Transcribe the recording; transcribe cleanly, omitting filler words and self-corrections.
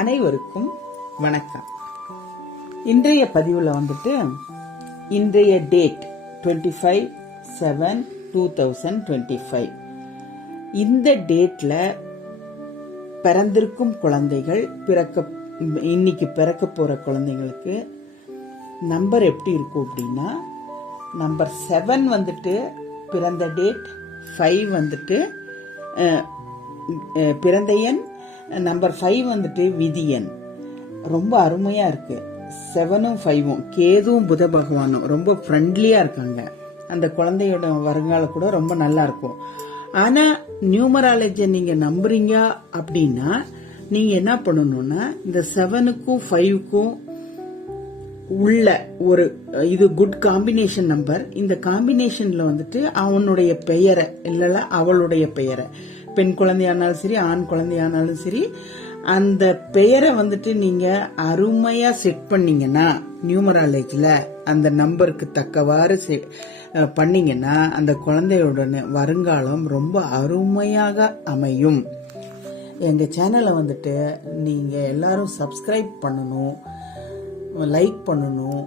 அனைவருக்கும் வணக்கம். இன்றைய பதிவுல இன்றைய டேட் 25/7/2025. இந்த டேட்ல பிறந்திருக்கும் குழந்தைகள் இன்னைக்கு பிறக்க போற குழந்தைங்களுக்கு நம்பர் எப்படி இருக்கும் அப்படின்னா, நம்பர் 7 பிறந்த டேட், 5 பிறந்த எண், நம்பர் 5 விதியன். ரொம்ப அருமையா இருக்கு. 7ம் 5ம் கேதுவும் புத பகவானும் ரொம்ப ஃப்ரெண்ட்லியா இருக்காங்க. அந்த குழந்தையோட வருங்காலம் கூட ரொம்ப நல்லா இருக்கும். ஆனா நியூமராலஜி நீங்க நம்புறீங்க அப்படின்னா நீங்க என்ன பண்ணணும்னா, இந்த 7க்கும் 5க்கும் உள்ள ஒரு இது குட் காம்பினேஷன் நம்பர். இந்த காம்பினேஷன்ல அவனுடைய பெயரை இல்ல அவளுடைய பெயரை, பெண் குழந்தையானாலும் சரி ஆண் குழந்தையானாலும் சரி, அந்த பெயரை நீங்க அருமையா செட் பண்ணீங்கன்னா, நியூமராலஜில அந்த நம்பருக்கு தக்கவாறு பண்ணீங்கன்னா அந்த குழந்தையோட வருங்காலம் ரொம்ப அருமையாக அமையும். எங்க சேனலை நீங்க எல்லாரும் சப்ஸ்கிரைப் பண்ணணும், லைக் பண்ணணும்.